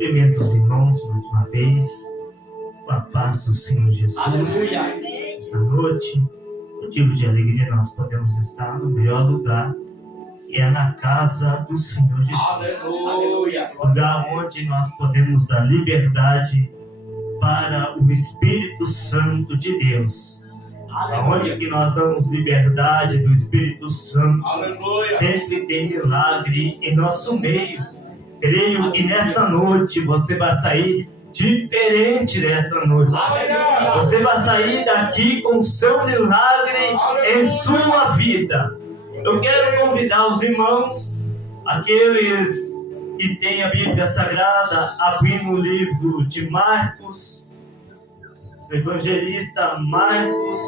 Cumprimento os irmãos mais uma vez, com a paz do Senhor Jesus. Aleluia. Esta noite, motivo de alegria, nós podemos estar no melhor lugar, que é na casa do Senhor Jesus. Aleluia. Lugar onde nós podemos dar liberdade para o Espírito Santo de Deus. Onde que nós damos liberdade do Espírito Santo, Aleluia. sempre tem milagre em nosso meio. Creio que nessa noite você vai sair diferente dessa noite. Aleluia. Você vai sair daqui com o seu milagre em sua vida. Eu quero convidar os irmãos, aqueles que têm a Bíblia Sagrada, abrir no livro de Marcos, o evangelista Marcos,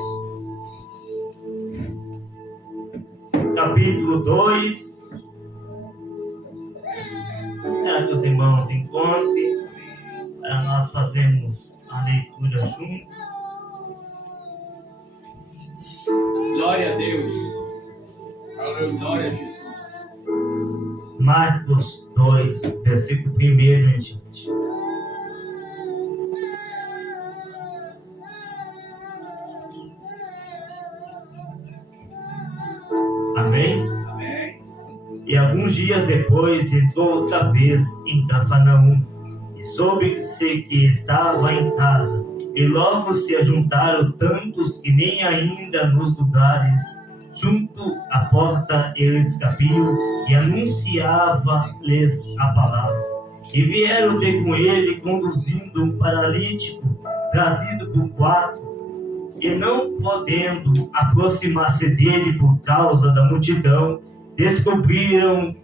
capítulo 2. Espero que os irmãos encontrem, para nós fazermos a leitura juntos. Glória a Deus. Glória a Jesus. Marcos 2, versículo 1 em diante. Amém? Amém. E alguns dias depois entrou outra vez em Cafarnaum, e soube-se que estava em casa. E logo se ajuntaram tantos que nem ainda nos lugares junto à porta eles cabiam, e anunciava-lhes a palavra. E vieram ter com ele, conduzindo um paralítico, trazido por 4, e não podendo aproximar-se dele por causa da multidão, descobriram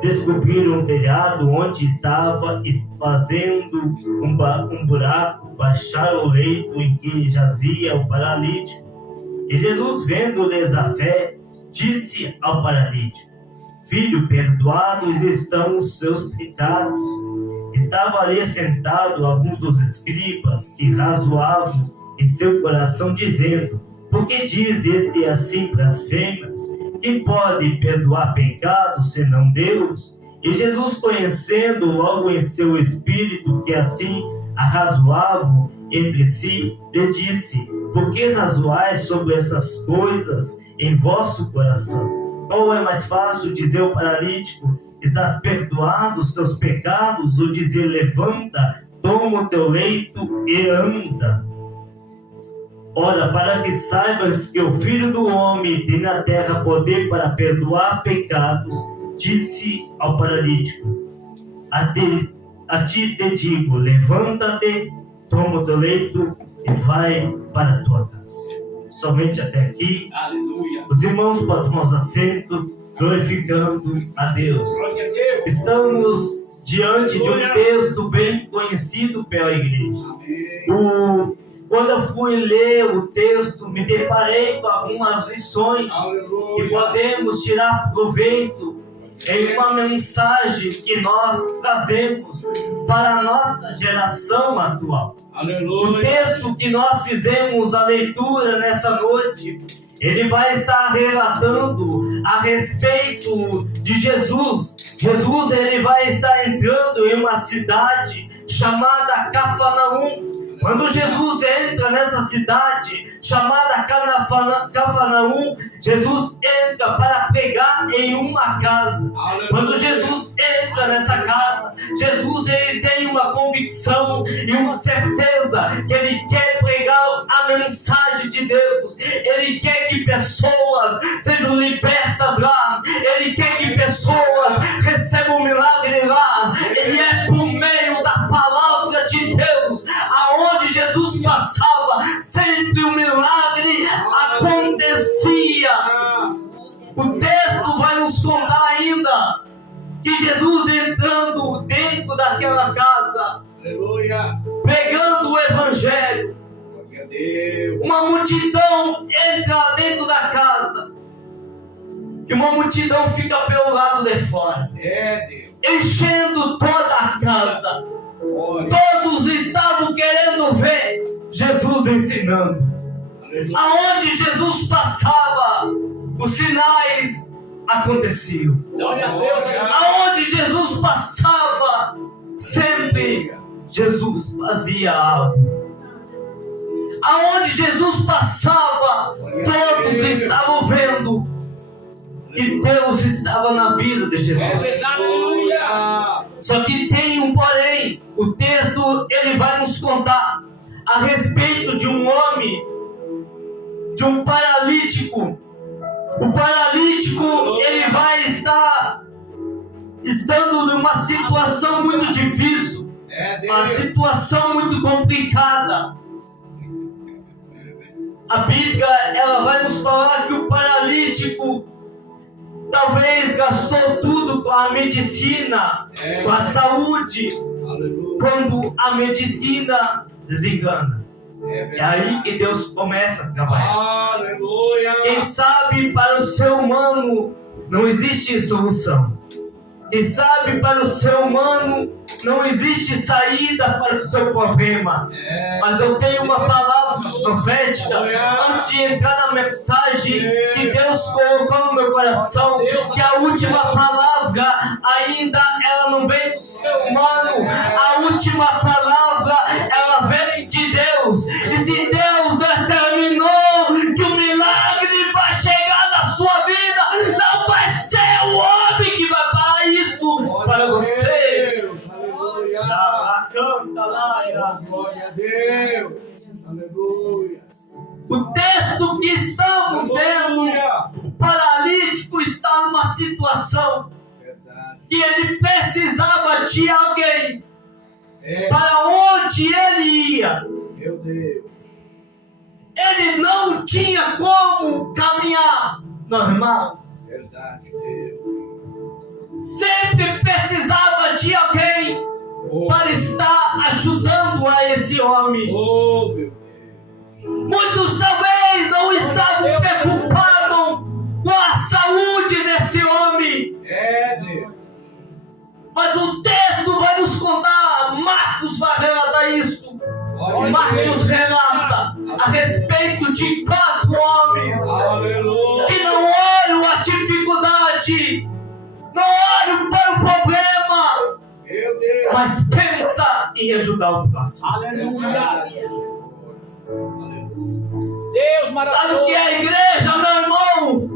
o telhado onde estava, e fazendo um buraco, baixaram o leito em que jazia o paralítico. E Jesus, vendo-lhes a fé, disse ao paralítico: Filho, perdoados estão os seus pecados. Estava ali sentado alguns dos escribas que razoavam em seu coração, dizendo: Por que diz este assim blasfemas? Quem pode perdoar pecados senão Deus? E Jesus, conhecendo logo em seu espírito que assim arrazoavam entre si, lhe disse: Por que razoais sobre essas coisas em vosso coração? Qual é mais fácil dizer ao paralítico: Estás perdoado os teus pecados, ou dizer: Levanta, toma o teu leito e anda? Ora, para que saibas que o Filho do Homem tem na terra poder para perdoar pecados, disse ao paralítico: A ti te digo, levanta-te, toma o teu leito e vai para a tua casa. Somente até aqui. Aleluia. Os irmãos podem tomar os assentos, glorificando a Deus. Glória a Deus. Estamos diante de um texto bem conhecido pela igreja. Quando eu fui ler o texto, me deparei com algumas lições que podemos tirar proveito em uma mensagem que nós trazemos para a nossa geração atual. Aleluia. O texto que nós fizemos a leitura nessa noite, ele vai estar relatando a respeito de Jesus. Jesus, ele vai estar entrando em uma cidade chamada Cafarnaum. Quando Jesus entra nessa cidade chamada Cafarnaum, Jesus entra para pregar em uma casa. Aleluia. Quando Jesus entra nessa casa, Jesus, ele tem uma convicção e uma certeza que ele quer pregar a mensagem de Deus. Ele quer que pessoas sejam libertas lá. Ele quer que pessoas recebam um milagre lá. E é por meio da palavra de Deus, aonde Jesus passava, sempre um milagre acontecia. O texto vai nos contar ainda que Jesus entrando dentro daquela casa, Aleluia. pregando o evangelho, Glória a Deus. uma multidão entra dentro da casa e uma multidão fica pelo lado de fora, É Deus. enchendo toda a casa. Glória. Todos estavam querendo ver Jesus ensinando. Aleluia. Aonde Jesus passava, os sinais aconteciam. Glória a Deus. Aonde Jesus passava, Sempre Jesus fazia algo. Aonde Jesus passava, todos estavam vendo que Deus estava na vida de Jesus. Aleluia. Só que tem um porém. O texto ele vai nos contar a respeito de um homem, de um paralítico. O paralítico ele vai estar estando numa situação muito difícil, uma situação muito complicada. A Bíblia ela vai nos falar que o paralítico talvez gastou tudo com a medicina, com a saúde. Aleluia. Quando a medicina desengana, é aí que Deus começa a trabalhar. Aleluia. Quem sabe para o ser humano não existe solução. Quem sabe para o ser humano não existe saída para o seu problema. Mas eu tenho uma palavra profética antes de entrar na mensagem que Deus colocou no meu coração, que a última palavra ainda ela não vem do ser humano. A última palavra ela vem de Deus. E se Deus determinou que o milagre vai chegar na sua vida, não vai ser o homem que vai parar isso para você. Aleluia. Canta lá. Glória a Deus. Aleluia. O texto que estamos vendo, Aleluia. o paralítico está numa situação Verdade. que ele precisava de alguém É. para onde ele ia. Meu Deus. Ele não tinha como caminhar normal. Verdade, Deus. Sempre precisava de alguém Oh, para estar ajudando a esse homem. oh, meu Deus. Muitos talvez não estavam preocupados com a saúde desse homem, É, Deus. mas o texto vai nos contar, Marcos vai relatar isso. Glória a Marcos Deus. relata a respeito de 4 homens Aleluia. que não olham a dificuldade, não olham para o problema, Meu Deus. mas pensa em ajudar o próximo. Aleluia. Aleluia. Deus Sabe o maravilhoso. que é a igreja, meu irmão?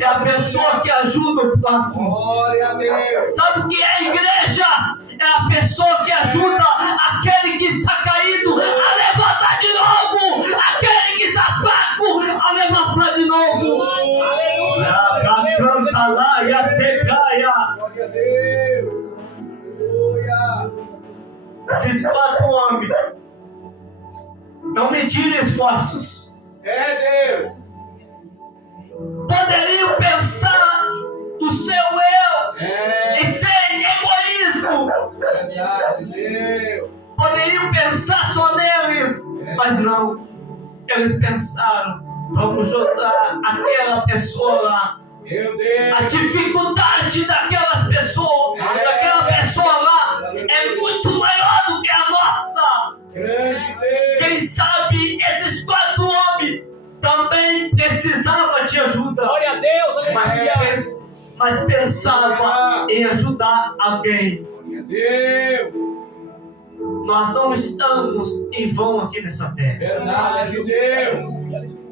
É a pessoa que ajuda o próximo. Glória a Deus. Sabe o que é a igreja? É a pessoa que ajuda aquele que está caído a levantar de novo, aquele que está fraco a levantar de novo. Canta lá e até caia. Glória a Deus. Aleluia. Esses 4 homens não mediram esforços. É, Deus. Poderiam pensar no seu eu É. e ser egoísmo. Verdade, Deus. Poderiam pensar só neles, mas não. Eles pensaram, vamos ajudar aquela pessoa lá. Meu A Deus. dificuldade daquela pessoa lá é muito maior do que a nossa. Grande Deus. Quem sabe esses 4 homens também precisavam de ajuda, Glória a Deus. Aleluia. mas pensava em ajudar alguém. Glória a Deus. Nós não estamos em vão aqui nessa terra. Verdade, Deus.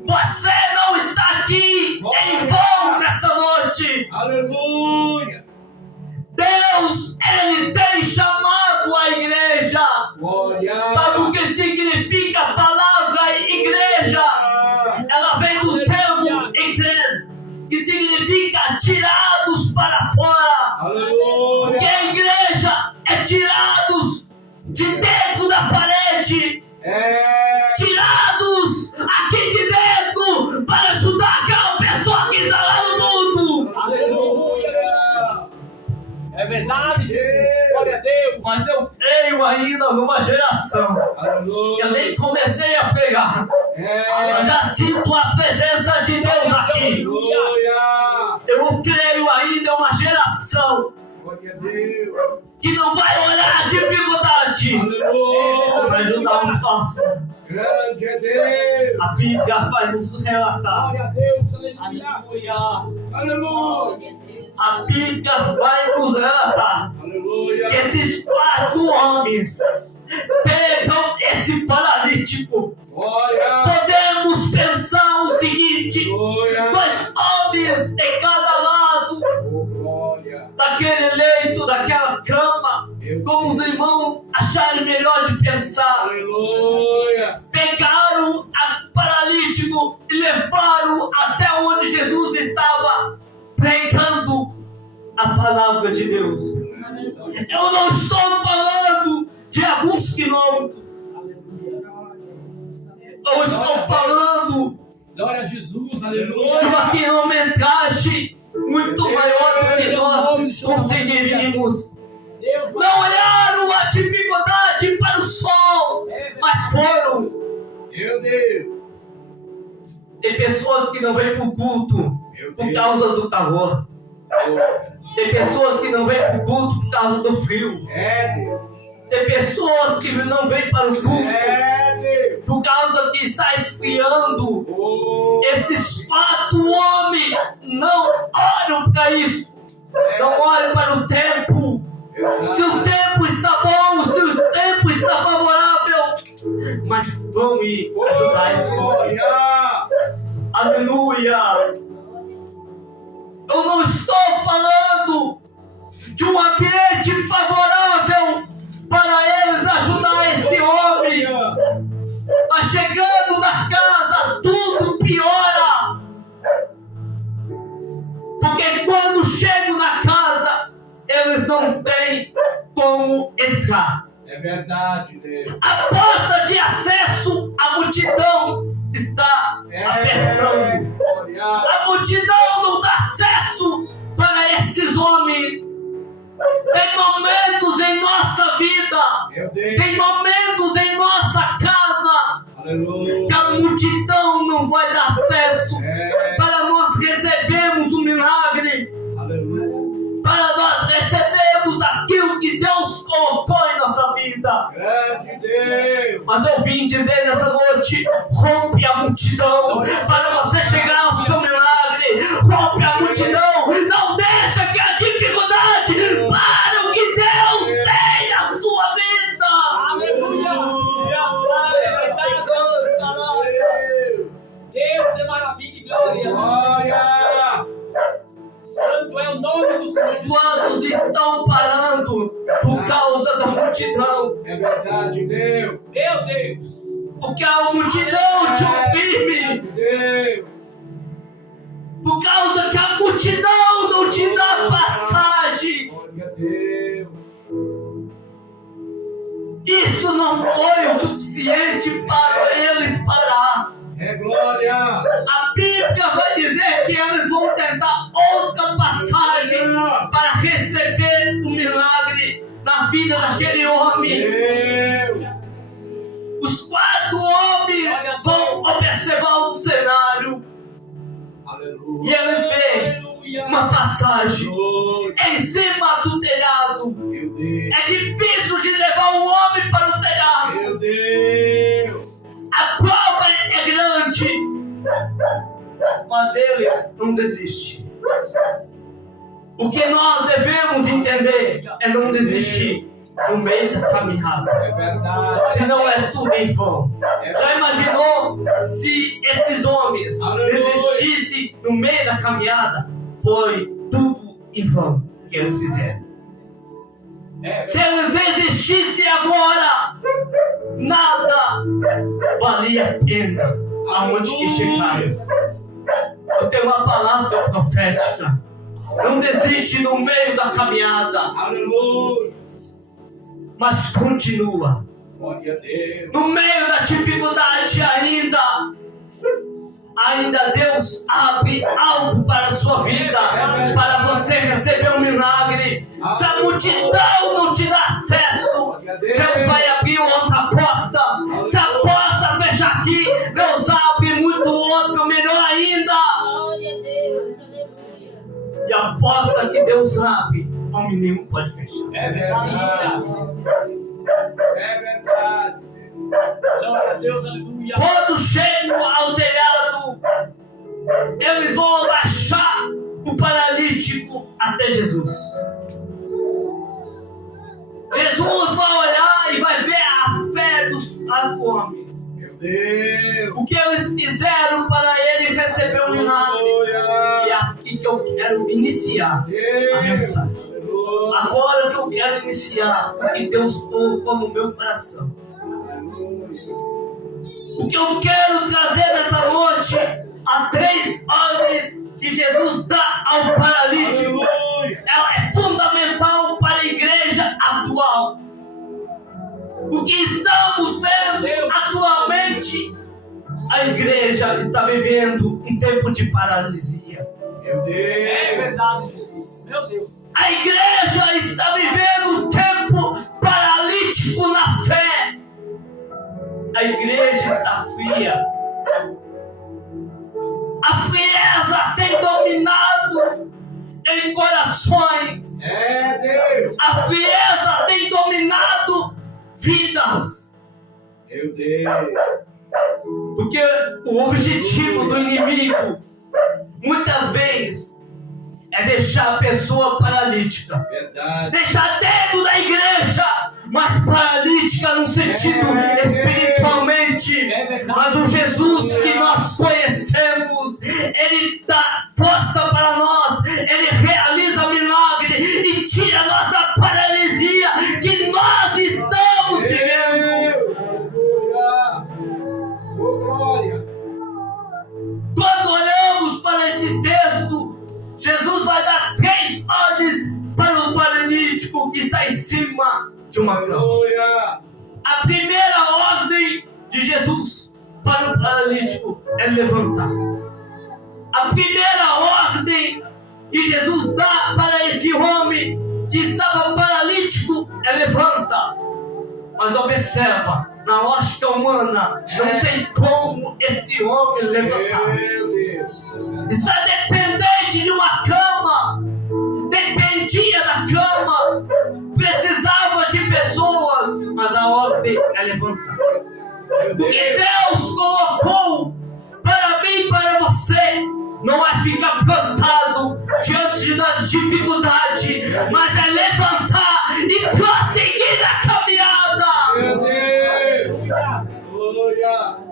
Você não está aqui em vão nessa noite. Aleluia. Deus, Ele tem chamado a igreja. Glória. Sabe o que significa a palavra igreja? Ela vem do termo igreja, que significa tirados para fora. Aleluia. Porque a igreja é tirados de dentro da parede, É. tirados aqui de dentro para ajudar aquela pessoa que está lá no mundo. Aleluia. É verdade, Jesus. Glória a Deus. Mas eu creio ainda numa geração. Eu Aleluia. nem comecei a pregar, eu É. já sinto a presença de Deus aqui. Aleluia. Eu creio ainda em uma geração Glória a Deus. que não vai olhar a dificuldade, Aleluia. vai ajudar o próximo. Grande é Deus. A Bíblia vai nos relatar. Glória a Deus. Aleluia. Aleluia. Aleluia. a Bíblia vai nos relatar. Aleluia. Esses 4 homens pegam esse paralítico. Glória. Podemos pensar o seguinte: Glória. 2 homens de cada lado Oh, glória. daquele leito, daquela cama, como os irmãos acharem melhor de pensar. Aleluia. Pegaram o paralítico e levaram até onde Jesus estava pregando a palavra de Deus. Eu não estou falando de alguns quilômetros. Eu estou falando Glória a Jesus, de aleluia. uma quilometragem muito maior do que nós conseguiríamos. Deus, Não olharam a dificuldade para o sol, mas foram. Meu Deus. Tem pessoas que não vêm para o culto por causa do calor. Tem pessoas que não vêm para o culto por causa do frio. É Deus. Tem pessoas que não vêm para o culto É Deus. por causa que está esfriando. Oh. Esses 4 homens não olham para isso. Não olham para o tempo. Se o tempo está bom, se o tempo está favorável, mas vão ir ajudar esse homem. Glória. Aleluia! Eu não estou falando de um ambiente favorável para eles ajudar esse homem, mas chegando na casa tudo piora. Porque quando chegam na casa, eles não têm como entrar. É verdade, Deus. A porta de acesso à multidão está apertando. Glória. A multidão não dá acesso para esses homens. Tem momentos em nossa vida, Meu Deus. tem momentos em nossa casa, Aleluia. que a multidão não vai dar acesso para nós recebermos o milagre, Aleluia. para nós recebermos aquilo que Deus colocou em nossa vida. Grande Deus. Mas eu vim dizer nessa noite: rompe a multidão para você chegar ao seu milagre. Rompe a multidão. Não deixa que a dificuldade pare o que Deus tem na sua vida. aleluia. Deus é maravilha e glória. Glória. Santo é o nome do Senhor Jesus. Quantos estão parando por causa da multidão? É verdade, Deus. Meu Deus. Porque a multidão te oprime. Deus. Por causa que a multidão não te dá passagem. Glória a Deus. Isso não foi o suficiente para eles parar. É glória. A Bíblia vai dizer que eles vão tentar outra passagem para receber o milagre na vida daquele homem. Deus. Os 4 homens vão observar um cenário e Aleluia. eles veem Aleluia. uma passagem Glória. em cima do telhado. Meu Deus. É difícil de levar o homem para o telhado. Meu Deus. A prova é grande, mas eles não desistem. O que nós devemos entender é não desistir no meio da caminhada. É verdade. Senão é tudo em vão. Já imaginou se esses homens desistissem no meio da caminhada? Foi tudo em vão que eles fizeram. Se eles desistissem agora, nada valia a pena aonde que chegaram. Eu tenho uma palavra profética. Não desiste no meio da caminhada, Aleluia. mas continua. Glória a Deus. No meio da dificuldade ainda Deus abre algo para a sua vida, para você receber um milagre. Se a multidão não te dá acesso, Deus vai abrir outra porta. Se a porta fechar aqui, Deus abre muito outra, melhor ainda. Glória a Deus, aleluia. E a porta que Deus abre, homem nenhum pode fechar. É verdade. É verdade. Glória a Deus, aleluia. Quando chegam ao telhado, eles vão abaixar o paralítico até Jesus. Jesus vai olhar e vai ver a fé dos homens. Meu Deus. O que eles fizeram para ele receber um milagre. E é aqui que eu quero iniciar a mensagem. Agora que eu quero iniciar o que Deus colocou no meu coração. O que eu quero trazer nessa noite, há 3 ordens que Jesus dá ao paralítico. Ela é fundamental para a igreja atual. O que estamos vendo atualmente, a igreja está vivendo um tempo de paralisia. Meu Deus. É verdade, Jesus. Meu Deus. A igreja está vivendo um tempo paralítico na fé. A igreja está fria. A frieza tem dominado em corações. É Deus. A frieza tem dominado vidas. Meu Deus. Porque o objetivo do inimigo, muitas vezes, é deixar a pessoa paralítica. Verdade. Deixar dentro da igreja, mas paralítica no sentido espiritualmente. É verdade. Mas o Jesus que nós conhecemos, Ele dá força para nós, Ele realiza milagre e tira nós da paralisia que nós estamos vivendo. Aleluia. Oh, glória. Quando olhamos para esse texto, Jesus vai dar 3 ordens para o paralítico que está em cima de uma cama. Aleluia. A primeira ordem de Jesus para o paralítico é levantar. A primeira ordem que Jesus dá para esse homem que estava paralítico é levanta. Mas observa, na lógica humana, não tem como esse homem levantar. Meu Deus. Está dependente de uma cama, dependia da cama, precisava de pessoas, mas a ordem é levantar. Meu O que Deus. Deus colocou para mim e para você não é ficar prostrado diante da dificuldade, mas é levantar e prosseguir na caminhada. Meu Deus. Aleluia.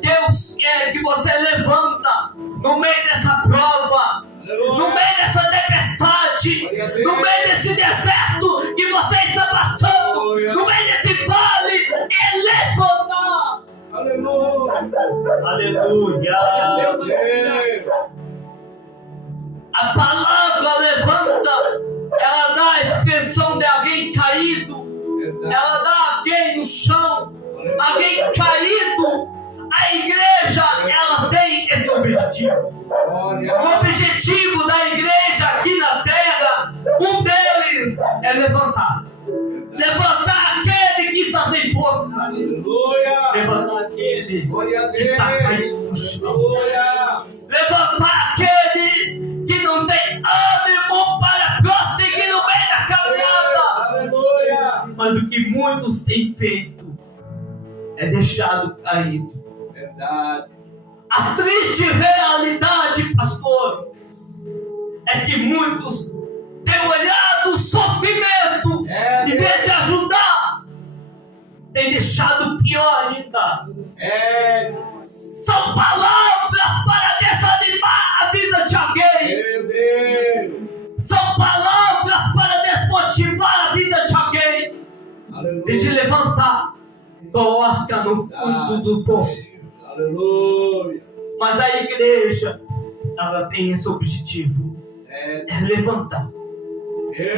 Deus quer que você levanta no meio dessa prova, no meio dessa tempestade, no meio desse deserto que você está passando, no meio desse vale, é levantar. Aleluia. Aleluia. Meu Deus. A palavra levanta, ela dá a expressão de alguém caído, ela dá alguém no chão, alguém caído. A igreja, ela tem esse objetivo. Glória. O objetivo da igreja aqui na terra, um deles é levantar. Levantar aquele que está sem força. Aleluia. Levantar aquele Glória a que está Deus. caído no chão. Glória. Levantar aquele que não tem ânimo para prosseguir no meio da caminhada. Aleluia. Mas o que muitos têm feito é deixado caído. Verdade. A triste realidade, pastor, é que muitos têm olhado o sofrimento em vez de ajudar, têm deixado pior ainda. São palavras para desanimar a vida de alguém. Meu Deus. São palavras para desmotivar a vida de alguém. Aleluia. E de levantar, coloca no fundo do poço. Aleluia. Mas a igreja, ela tem esse objetivo, é levantar.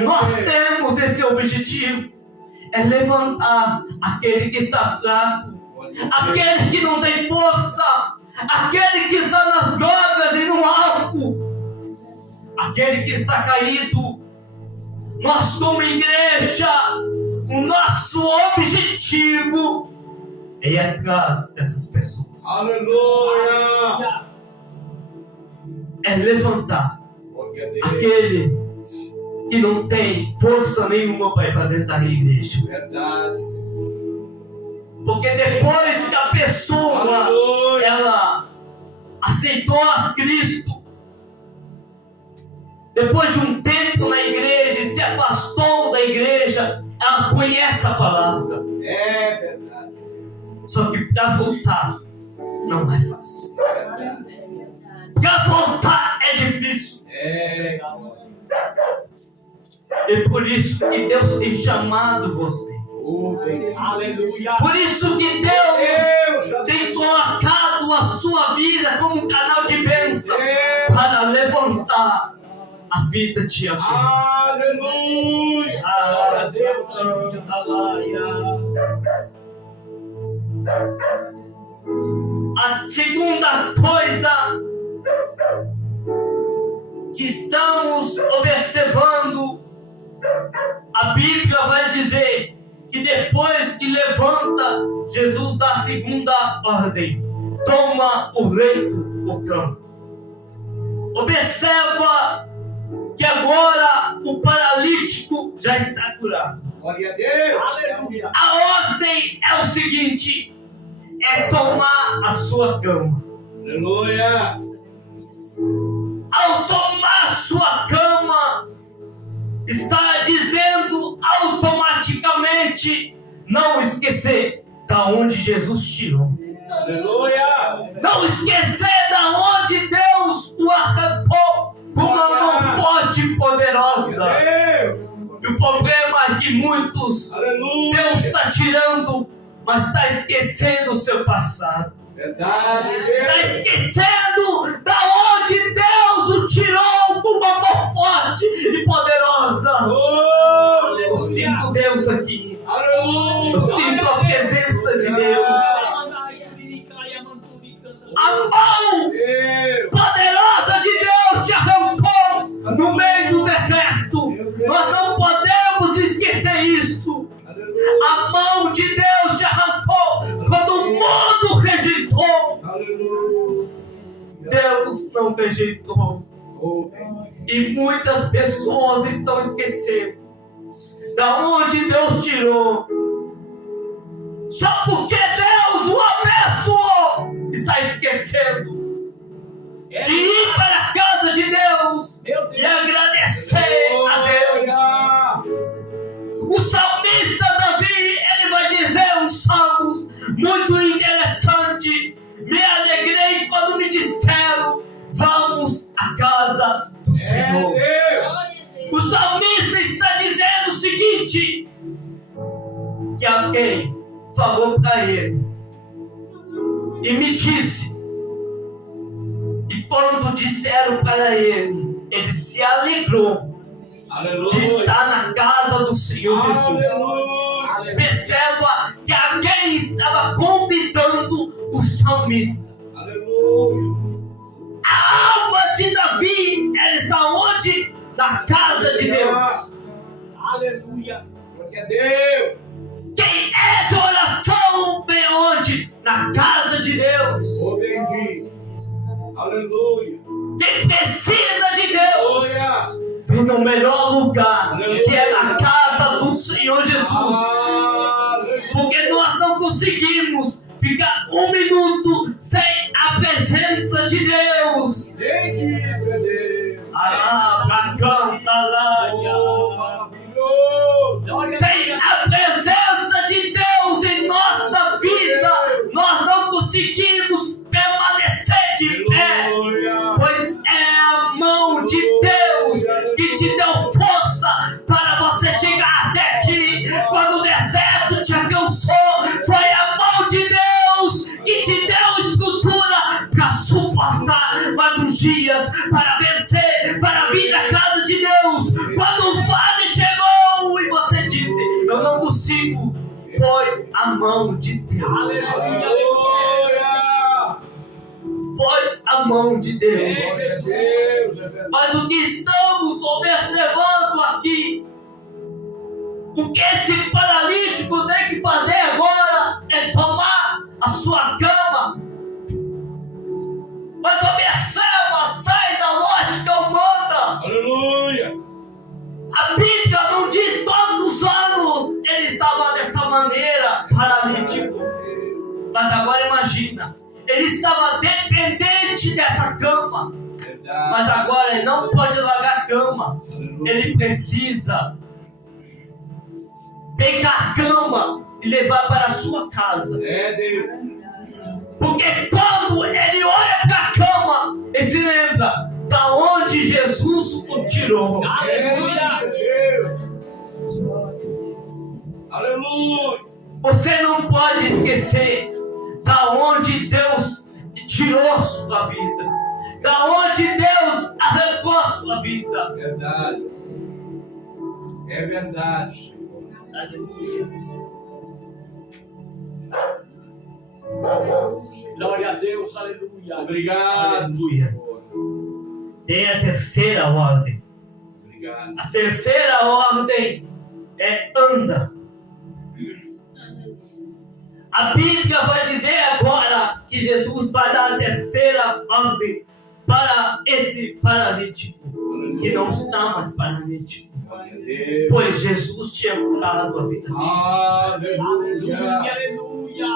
Nós temos esse objetivo, é levantar aquele que está fraco, aquele que não tem força, aquele que está nas drogas e no álcool, aquele que está caído. Nós, como igreja, o nosso objetivo é ir atrás dessas pessoas. Aleluia. É levantar Glória a Deus. aquele que não tem força nenhuma para ir para dentro da igreja. Verdade. Porque depois que a pessoa Aleluia. ela aceitou a Cristo, depois de um tempo na igreja e se afastou da igreja, ela conhece a palavra. É verdade. Só que para voltar não é fácil. É verdade. Para voltar é difícil. É. E por isso que Deus tem chamado você. Oh, bem. Aleluia. Por isso que Deus tem colocado a sua vida como um canal de bênção para levantar a vida de alguém. Aleluia. Glória a Deus. A segunda coisa que estamos observando, a Bíblia vai dizer que depois que levanta, Jesus dá a segunda ordem: toma o leito, o cama. Observa que agora o paralítico já está curado. Glória a Deus. Aleluia. A ordem é o seguinte: é tomar a sua cama. Aleluia. Ao tomar sua cama, está dizendo automaticamente não esquecer da onde Jesus tirou. Aleluia. Não esquecer da onde Deus o arrancou com uma mão forte e poderosa. Deus. E o problema é que muitos, Aleluia. Deus está tirando, mas está esquecendo o seu passado. Verdade, Está Deus. esquecendo da onde Deus o tirou com uma mão forte e poderosa. Oh, Eu sinto Deus aqui. aleluia. Eu sinto a presença de Deus. A mão Deus. poderosa de Deus te arrancou no meio do deserto. Nós não podemos esquecer isso. Aleluia. A mão de Deus te arrancou quando o mundo rejeitou. Aleluia. Deus não rejeitou. Oh, E muitas pessoas estão esquecendo da onde Deus tirou. Só porque Deus o abençoou, está esquecendo de ir para a casa de Deus Meu e Deus. agradecer a Deus. Deus. O salmista Davi, ele vai dizer uns salmos muito interessante. Me alegrei quando me disseram: vamos à casa do É Senhor. Deus. Glória a Deus. O salmista está dizendo o seguinte: que alguém falou para ele e me disse, e quando disseram para ele, ele se alegrou de Aleluia. estar na casa do Senhor Jesus. Aleluia. Perceba que alguém estava convidando o salmista. Aleluia. A alma de Davi, ela está onde? Na casa de Deus. Aleluia. Glória a Deus. Quem é de oração vem onde? Na casa de Deus. Oh, bendito. Aleluia. Quem precisa de Deus Aleluia. vem no melhor lugar, Aleluia. que é na casa do Senhor Jesus. Aleluia. Porque nós não conseguimos ficar um minuto sem a presença de Deus. Bendito é Deus. Araba, canta, lá. Oh, maravilhoso. Glória a Sem Deus. a presença de Deus em nossa vida, nós não conseguimos permanecer de pé. Aleluia. Pois é a mão de Deus que te deu força para você chegar até aqui. Quando o deserto te alcançou, foi a mão de Deus que te deu estrutura para suportar mais uns dias, para vencer, para vir na casa de Deus. Quando o vale chegou e você disse: eu não consigo, foi a mão de Deus. Aleluia. Aleluia. Foi a mão de Deus. Glória a Deus. É verdade. Mas o que estamos observando aqui, o que esse paralítico tem que fazer agora é tomar a sua cama. Mas observa, sai da lógica humana. Aleluia. A Bíblia não diz quantos anos ele estava dessa maneira, paralítico. Mas agora imagina, ele estava dependente dessa cama. Verdade. Mas agora ele não pode largar a cama. Aleluia. Ele precisa pegar a cama e levar para a sua casa. É Deus. Porque quando ele olha para a cama, ele se lembra da onde Jesus o tirou. Aleluia. Deus. Aleluia. Você não pode esquecer da onde Deus tirou sua vida, da onde Deus arrancou sua vida. Verdade. É verdade. Aleluia. Glória a Deus, aleluia. Obrigado. Aleluia. Tem a terceira ordem. Obrigado. A terceira ordem é anda. A Bíblia vai dizer agora que Jesus vai dar a terceira ordem para esse paralítico, que não está mais paralítico, Glória a Deus. pois Jesus tinha curado a vida dele. Aleluia, Aleluia. aleluia.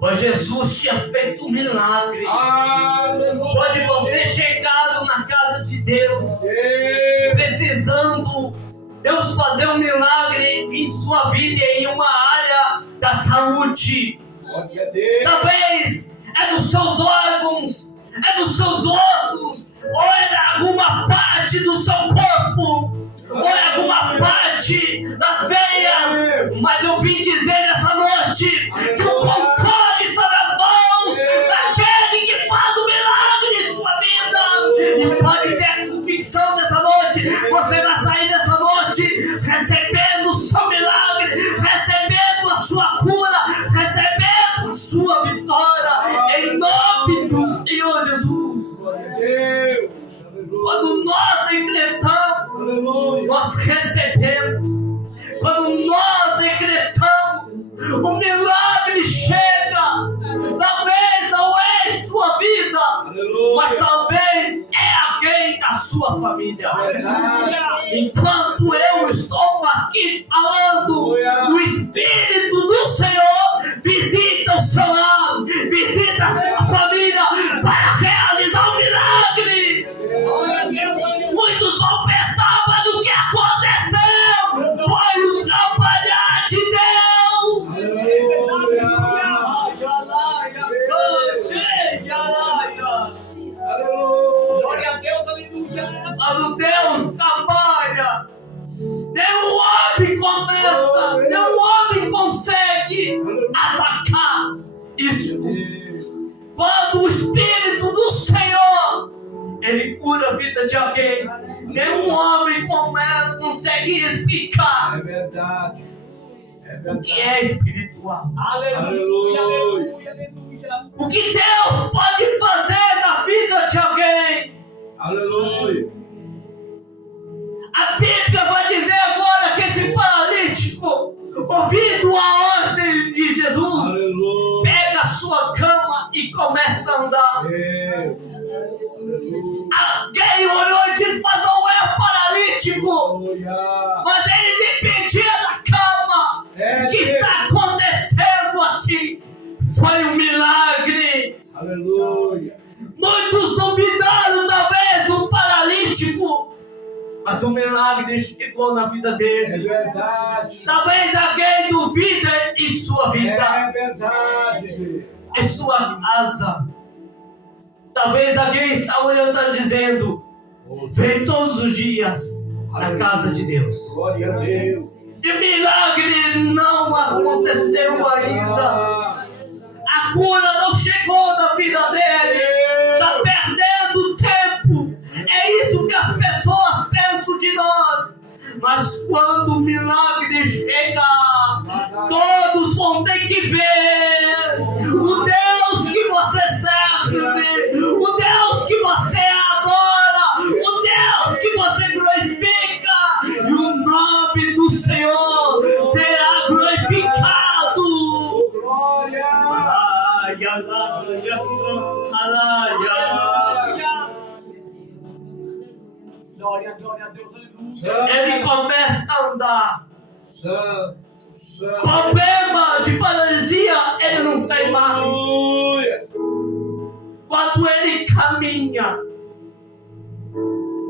Pois Jesus tinha feito um milagre. Aleluia. Pode você chegado na casa de Deus, Deus. precisando Deus fazer um milagre em sua vida, em uma área da saúde. Glória a Deus. Talvez é dos seus órgãos, é dos seus ossos, ou é de alguma parte do seu corpo, ou é alguma parte das veias. Mas eu vim dizer nessa noite que o controle está nas mãos daquele que faz o milagre em sua vida. E pode ter convicção nessa noite. Você vai sair dessa noite recebendo o seu milagre, recebendo a sua cura, recebendo a sua vitória, em nome do Senhor Jesus. Glória a Deus. Aleluia. Quando nós decretamos, Aleluia. nós recebemos. Quando nós decretamos, o milagre chega. Talvez não é em sua vida, mas Aleluia. talvez é alguém da sua família. Verdade. Enquanto eu estou aqui falando, o Espírito do Senhor visita o seu lar, visita a sua família para realizar um milagre. Glória a Deus, aleluia. Muitos vão pensar, mas o que aconteceu foi o trabalhar de Deus. Aleluia. Glória a Deus, aleluia. Quando Deus trabalha, nenhum homem começa, nenhum homem consegue atacar isso. Quando o Espírito do Senhor, ele cura a vida de alguém, nenhum homem consegue explicar É verdade. É o que verdade. é espiritual. Aleluia, Aleluia. aleluia, aleluia. O que Deus pode fazer na vida de alguém. Aleluia. A Bíblia vai dizer agora que esse paralítico, ouvindo a ordem de Jesus, Aleluia. pega a sua cama e começa a andar. Deus. Alguém olhou e disse, mas não é o paralítico, Aleluia. mas ele dependia da cama. É O que Deus. está acontecendo aqui foi um milagre. Aleluia. Muitos duvidaram talvez do paralítico, mas o milagre chegou na vida É dele. verdade. Talvez alguém duvida em sua vida, É verdade. em sua casa. Talvez alguém está olhando e dizendo, vem todos os dias na casa de Deus. Glória a Deus. E milagre não aconteceu ainda. A cura não chegou na vida dele. Está perdendo tempo. É isso que as pessoas pensam de nós. Mas quando o milagre chega, todos vão ter que ver o Deus que você serve, o Deus que você adora, o Deus que você glorifica, e o nome do Senhor será glorificado. Glória. Glória, glória a Deus, aleluia. Ele começa a andar. Santo. Santo. Problema de paralisia, ele não tem mais. Aleluia. Quando ele caminha, caminha,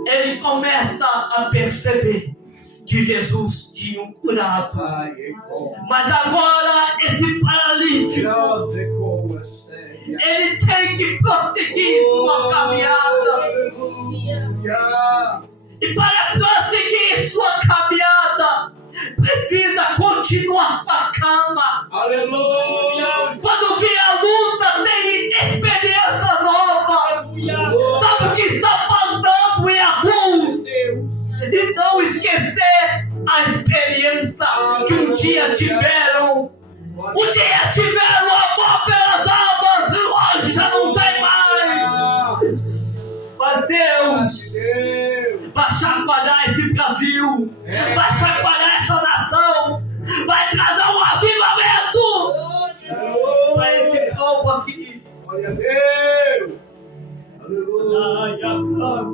ele começa a perceber que Jesus tinha um curado. Pai, e como. Mas agora esse paralítico, Grande como é séria. ele tem que prosseguir sua caminhada. Aleluia. E para prosseguir sua caminhada, precisa continuar com a cama. Aleluia. Quando vem a luta, tem experiência nova. Aleluia. Sabe o que está faltando em alguns? Deus. E não esquecer a experiência que um dia tiveram. Um dia tiveram amor pelas almas, hoje já não tem mais. Mas Deus vai chacoalhar esse Brasil, vai chacoalhar essa nação, vai trazer um avivamento Glória a Deus. para esse povo aqui. Glória a Deus. Aleluia.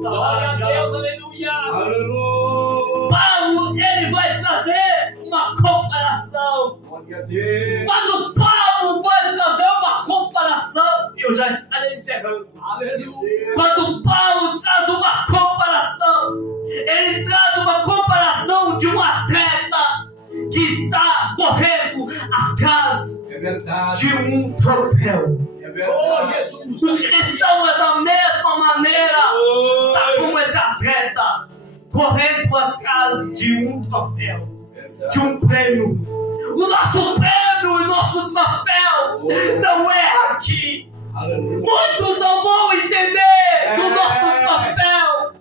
Glória a Deus, aleluia. Aleluia. Paulo, ele vai trazer uma comparação. Glória a Deus. Quando Paulo vai trazer uma comparação, eu já estarei encerrando. Aleluia. Quando Paulo traz uma comparação, ele traz uma comparação de um atleta que está correndo atrás É verdade. de um troféu. É Oh, verdade. Jesus. O cristão é da mesma maneira, está como esse atleta, correndo atrás de um troféu, de um prêmio. O nosso prêmio, o nosso troféu não é aqui. Aleluia. Muitos não vão entender que o nosso troféu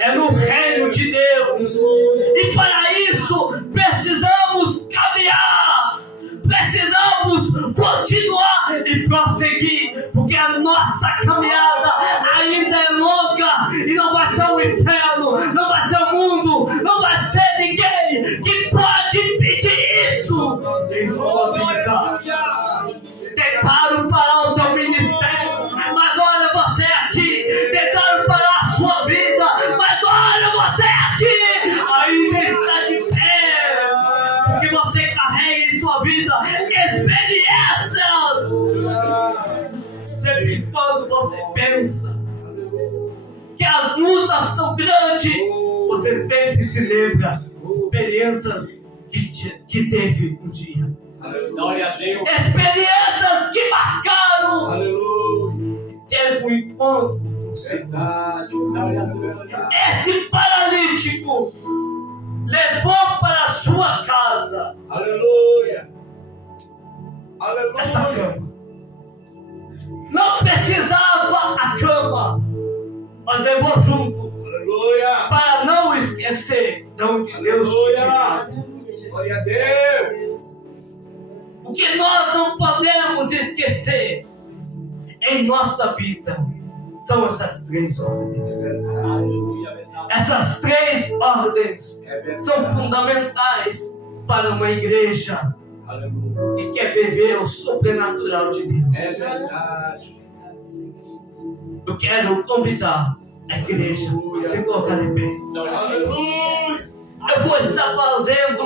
é no reino de Deus. E para isso precisamos caminhar, precisamos continuar e prosseguir, porque a nossa caminhada ainda é longa e não vai ser o inferno, não vai ser o mundo, não vai ser ninguém que pode impedir isso em sua vida. Aleluia. Tentaram parar o teu ministério, mas olha você aqui. Tentaram parar a sua vida, mas olha você aqui. Ainda está de pé, porque você carrega em sua vida experiências. Sempre quando você pensa que as lutas são grandes, você sempre se lembra experiências que teve um dia. Glória a Deus. Experiências que marcaram. Aleluia. Teve um encontro com o Senhor. Verdade. Glória a Deus. Esse paralítico levou para a sua casa Aleluia. essa Aleluia. cama. Não precisava a cama, mas levou junto Aleluia. para não esquecer de onde Deus te tirou. Aleluia. Glória a Deus. O que nós não podemos esquecer em nossa vida são essas três ordens. Aleluia, verdade. Essas três ordens É verdade. são fundamentais para uma igreja Aleluia. que quer viver o sobrenatural de Deus. É verdade. Eu quero convidar a igreja a se colocar de pé. Glória a Deus. Aleluia. Eu vou estar fazendo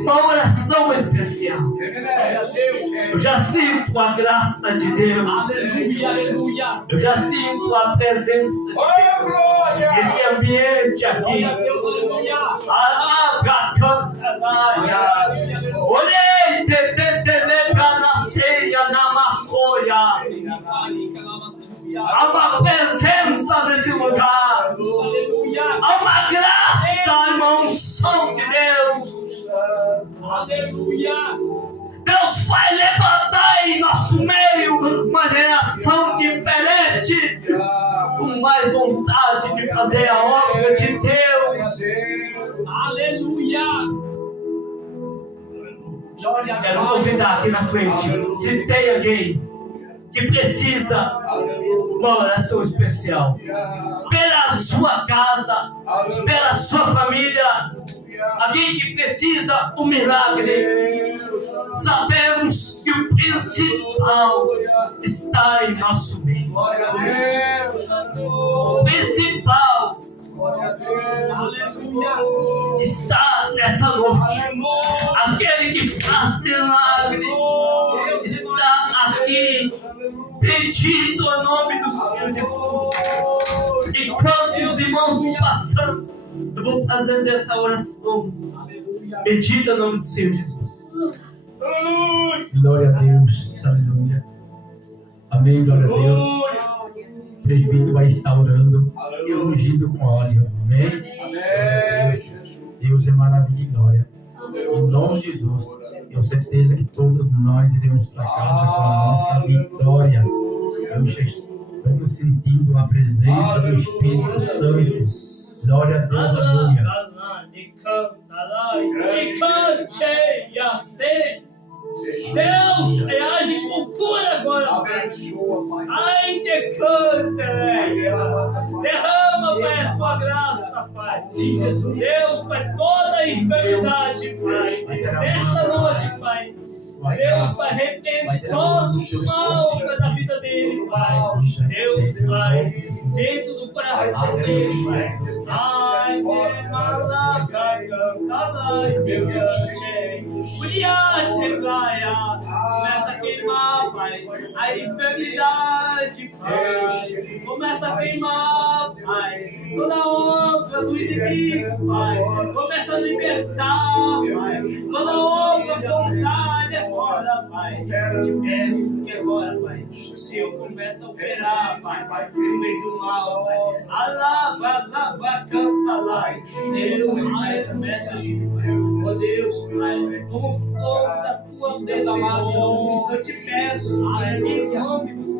uma oração especial. Glória a Deus. Eu já sinto a graça de Deus. Aleluia, aleluia. Eu já sinto a presença de Deus. Oh, glória! Esse ambiente aqui. Glória a Deus, aleluia. Arabracantaraia. Olhei, tetetelebra na ceia, na maçoia. Há uma presença nesse lugar. Aleluia. Há uma graça, uma unção de Deus. Aleluia. Deus vai levantar em nosso meio uma geração diferente, com mais vontade de fazer a obra de Deus. Aleluia. Glória a Quero Deus. convidar aqui na frente, se tem alguém que precisa de uma oração especial, pela sua casa, pela sua família, alguém que precisa um milagre. Sabemos que o principal está em nosso meio. Glória a Deus. O principal Glória a Deus. Aleluia. está nessa noite. Aquele que faz milagres está aqui Bendito é o nome do Senhor Jesus. Enquanto os irmãos vão passando, eu vou fazendo essa oração. Bendito é o nome do Senhor Jesus. Glória a Deus. Aleluia. Amém. Glória a Deus. O presbítero vai estar orando e ungindo com óleo. Amém. Amém. Deus é maravilha e glória. Em nome de Jesus, tenho certeza que todos nós iremos para casa com a nossa vitória. Eu já estou sentindo a presença do Espírito Santo. Glória a Deus, aleluia. Deus reage com cura agora, Pai. Ai, decanta, derrama, Pai, a tua graça, Pai. Sim, Jesus. Deus, Pai, toda a enfermidade, Pai, nesta noite, Pai. Deus, Pai, repreende todo o mal, Pai, da vida dele, Pai. Deus, Pai, dentro do coração dele, Pai. Ai, me malaga, canta lá, meu Deus. Começa a queimar, Pai, a enfermidade, Pai. Começa a queimar, Pai, toda a obra do inimigo, Pai. Começa a libertar, Pai, toda a obra vontade agora, Pai. Eu te peço que agora, Pai, o Senhor começa a operar, Pai, no meio do mal, Pai. Alaba, canta lá. Deus, Pai, começa a agir, Pai. Oh Deus, Pai, como fogo da tua presença, eu te peço, Pai, em nome do Senhor.